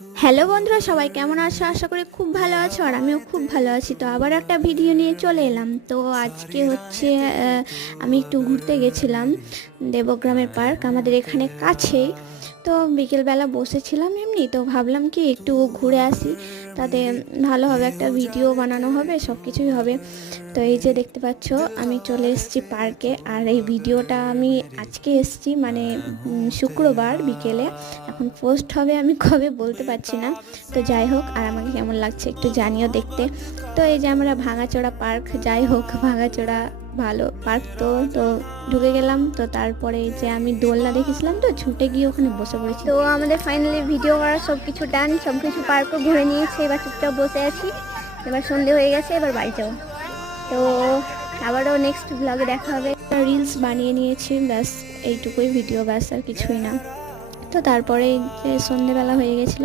Hello বন্ধুরা, সবাই কেমন আছো? আশা করি খুব ভালো আছো, আর আমিও খুব ভালো আছি। তো আবার একটা ভিডিও নিয়ে চলে এলাম। তো আজকে হচ্ছে আমি একটু ঘুরতে গেছিলাম দেবগ্রামের পার্ক, আমাদের এখানে কাছেই। তো বিকেলবেলা বসেছিলাম এমনি, তো ভাবলাম কি একটু ঘুরে আসি, তাতে ভালো হবে, একটা ভিডিও বানানো হবে, সব কিছুই হবে। তো এই যে দেখতে পাচ্ছ, আমি চলে এসেছি পার্কে। আর এই ভিডিওটা আমি আজকে এসেছি, মানে শুক্রবার বিকেলে। এখন পোস্ট হবে আমি কবে বলতে পারছি না। তো যাই হোক, আর আমাকে কেমন লাগছে একটু জানিও দেখতে। তো এই যে আমরা ভাঙাচোরা পার্ক, যাই হোক ভাঙাচোরা ভালো পার্ক। তো তো ঢুকে গেলাম। তো তারপরে এই যে আমি দোলনা দেখেছিলাম, তো ছুটে গিয়ে ওখানে বসে পড়েছি। তো আমাদের ফাইনালি ভিডিও করার সব কিছু ডান, সব কিছু পার্কও ঘুরে নিয়েছে। এবার চুপচাপ বসে আছি, এবার সন্ধে হয়ে গেছে, এবার বাড়ি যাবো। তো আবারও নেক্সট ব্লগে দেখা হবে। রিলস বানিয়ে নিয়েছি, ব্যাস এইটুকুই ভিডিও, ব্যাস আর কিছুই না। তো তারপরে যে সন্ধেবেলা হয়ে গেছিলো।